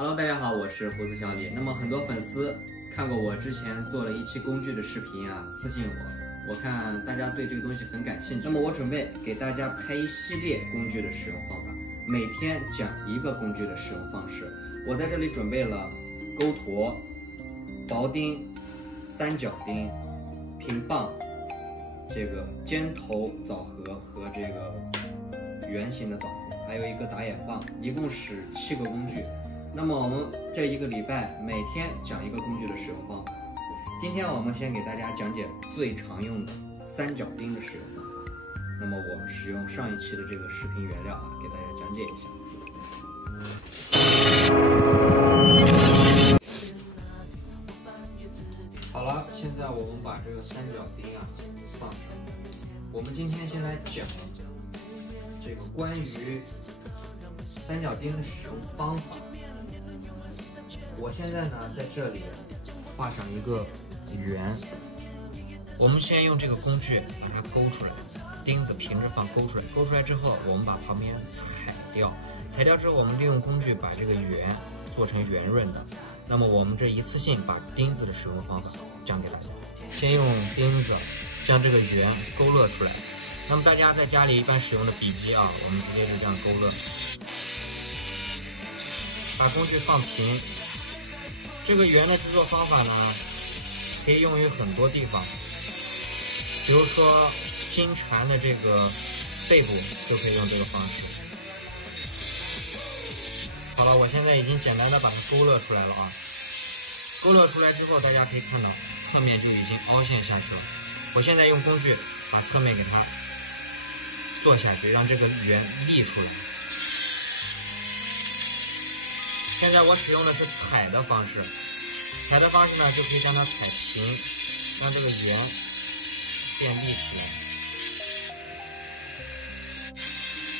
Hello， 大家好，我是胡子小李。那么很多粉丝看过我之前做了一期工具的视频啊，私信我看大家对这个东西很感兴趣。那么我准备给大家拍一系列工具的使用方法，每天讲一个工具的使用方式。我在这里准备了钩砣、薄钉、三角钉、平棒、这个尖头枣核和这个圆形的枣核，还有一个打眼棒，一共是7个工具。那么我们这一个礼拜每天讲一个工具的使用方法。今天我们先给大家讲解最常用的三角钉的使用方法。那么我使用上一期的这个视频原料啊，给大家讲解一下。好了，现在我们把这个三角钉啊放上。我们今天先来讲这个关于三角钉的使用方法。我现在呢在这里画上一个圆，我们先用这个工具把它勾出来，钉子平着放，勾出来，勾出来之后，我们把旁边裁掉，裁掉之后，我们利用工具把这个圆做成圆润的。那么我们这一次性把钉子的使用方法讲给大家，先用钉子将这个圆勾勒出来。那么大家在家里一般使用的笔记啊，我们直接就这样勾勒，把工具放平。这个圆的制作方法呢，可以用于很多地方，比如说金蝉的这个背部就可以用这个方式。好了，我现在已经简单的把它勾勒出来了啊。勾勒出来之后，大家可以看到侧面就已经凹陷下去了。我现在用工具把侧面给它做下去，让这个圆立出来。现在我使用的是踩的方式，踩的方式呢就可以将它踩平，让这个圆变立起来。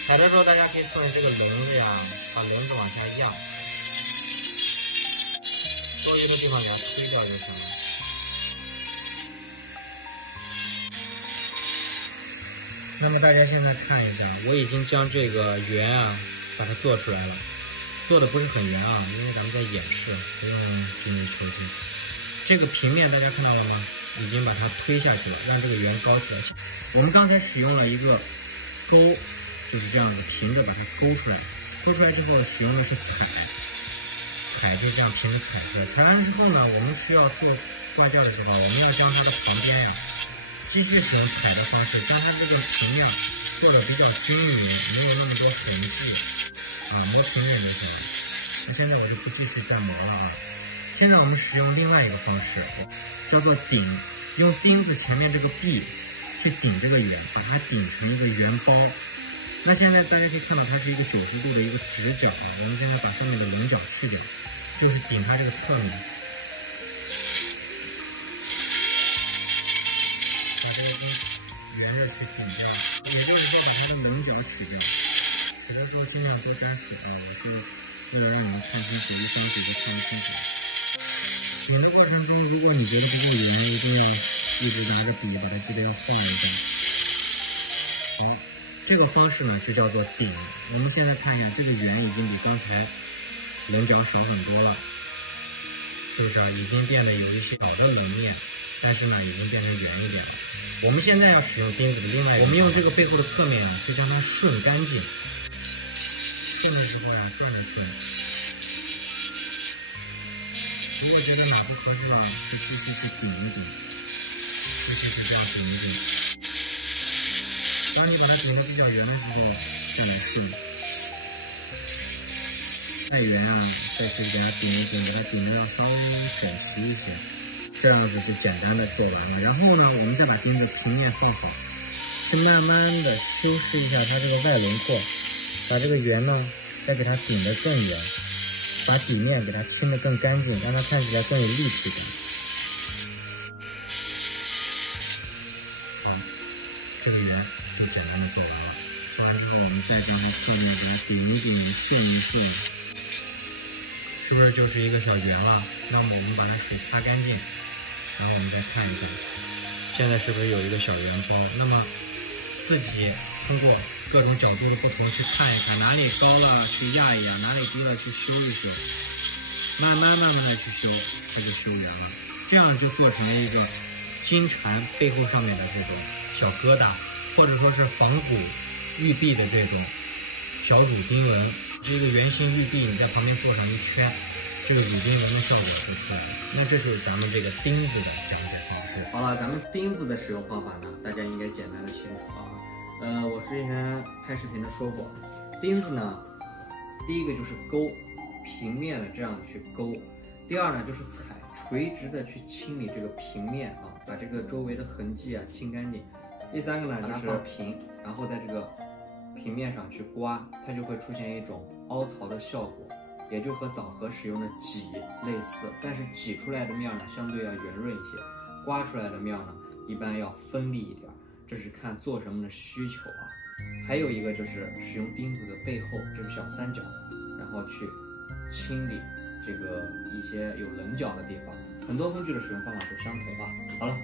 踩的时候大家可以顺着这个轮子呀，把轮子往下压，多余的地方给它推掉就行了。那么大家现在看一下，我已经将这个圆啊把它做出来了。做的不是很圆啊，因为咱们在演示，不用精益求精。这个平面大家看到了吗？已经把它推下去了，让这个圆高起来。我们刚才使用了一个钩，就是这样子平着把它勾出来。勾出来之后使用的是踩就这样平着踩出来。踩完之后呢，我们需要做挂件的时候，我们要将它的旁边呀，继续使用踩的方式，将它这个平面做的比较均匀，没有那么多痕迹。磨平面就行了。那现在我就不继续再磨了啊。现在我们使用另外一个方式，叫做顶，用钉子前面这个臂去顶这个圆，把它顶成一个圆包。那现在大家可以看到，它是一个90度的一个直角啊。我们现在把上面的棱角去掉，就是顶它这个侧面，把这个圆着去顶掉，也就是说把它的棱角取掉。有的时候尽量多沾水啊，我就为了让你们看清楚，一双比个看清楚。顶的过程中，如果你觉得不够圆，一定要一直拿着笔把它记得要晃一下。好，这个方式呢就叫做顶。我们现在看一下，这个圆已经比刚才棱角少很多了，是不是啊？已经变得有一些小的纹面，但是呢已经变成圆一点了。我们现在要使用钉子的另外一个，我们用这个背后的侧面啊，去将它顺干净。顺的时候呀，转着顺。如果觉得哪不合适了，就继续去顶一顶，继续去这样顶一顶。当你把它顶得比较圆的时候，再来顺。太圆啊，再去给它顶一顶，给它顶得要稍微整齐一些。这样子就简单的做完了。然后呢，我们再把钉子平面放回，去慢慢的修饰一下它这个外轮廓。把这个圆呢，再给它顶得更圆，把底面给它清得更干净，让它看起来更有立体感。这个圆就简单的做完了。做完之后，我们再将它侧面给它顶一顶，顺一顺，是不是就是一个小圆了？那么我们把它水擦干净，然后我们再看一下，现在是不是有一个小圆包？那么自己通过各种角度的不同去看一看，哪里高了去压一压，哪里低了去修一修，慢慢的去修，它就修圆了。这样就做成了一个金蝉背后上面的这种小疙瘩，或者说是仿古玉璧的这种小乳钉纹。这个圆形玉璧你在旁边做上一圈，这个乳钉纹的效果就出来了。那这是咱们这个钉子的讲解方式。好了，咱们钉子的使用方法呢，大家应该简单的清楚啊。我之前拍视频的说过，钉子呢，第一个就是勾，平面的这样去勾；第二呢就是踩，垂直的去清理这个平面啊，把这个周围的痕迹啊清干净；第三个呢就是平，然后在这个平面上去刮，它就会出现一种凹槽的效果，也就和枣核使用的挤类似，但是挤出来的面呢相对要圆润一些，刮出来的面呢一般要锋利一点，这是看做什么的需求啊。还有一个就是使用钉子的背后这个小三角，然后去清理这个一些有棱角的地方。很多工具的使用方法都相同啊。好了。